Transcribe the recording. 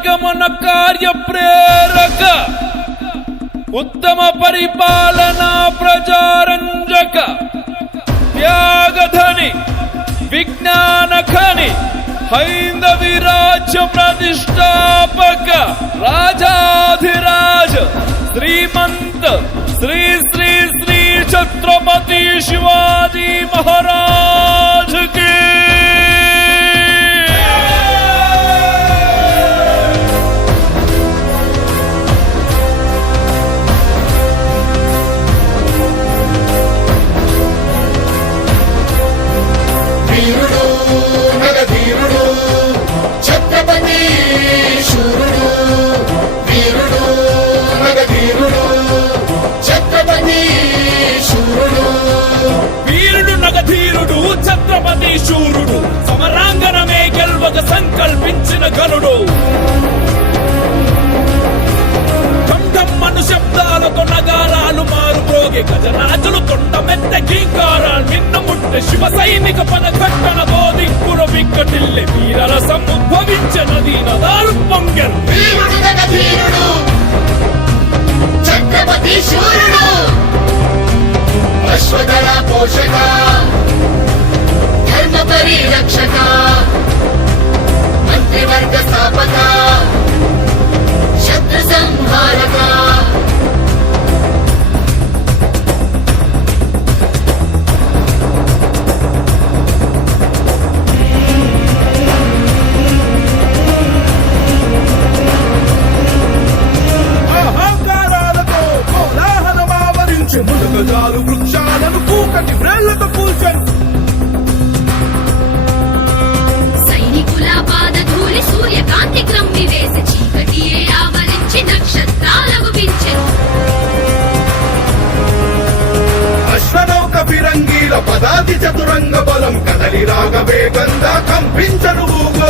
ప్రజాగమన కార్య ప్రేరక ఉత్తమ పరిపాలనా ప్రజారంజక త్యాగధని విజ్ఞాన ఖని హైందవి రాజ్య ప్రతిష్టాపక రాజాధిరాజ శ్రీమంత శ్రీ శ్రీ శ్రీ ఛత్రపతి శివాజీ మహారాజ్ కి ఛత్రపతి శూరుడు సమరాంగణమే గెల్వక సంకల్పించిన గనుడు మను శబ్దాలతో నగారాలు మారు ప్రోగే గజరాజులు తొండమెత్త గీకారాలు నిన్న ముట్టె శివ సైనిక పద ఘట్టనతో దిక్కుర విక్కటిల్లె వీరరసం ఉద్భవించిన దీనదారు పొంగెను ఛత్రపతి శూరుడు అశ్వదళ పోషక ధర్మ పరిరక్షక మంత్రివర్గ స్థాపక శత్రు సంహారక అహంకారాలతో కోలాహలమావరించి ములుగజాలు వృక్షాలను కూకటి వ్రేళ్లతో కూల్చను సూర్యకాంతి క్రమ్మి వేసి చీకటియే ఆవరించి నక్షత్రాలకు వించెను అశ్వనౌక ఫిరంగీల పదాతి చతురంగ బలం కదలి రాగ వేగంగా కంపించను భూగోళం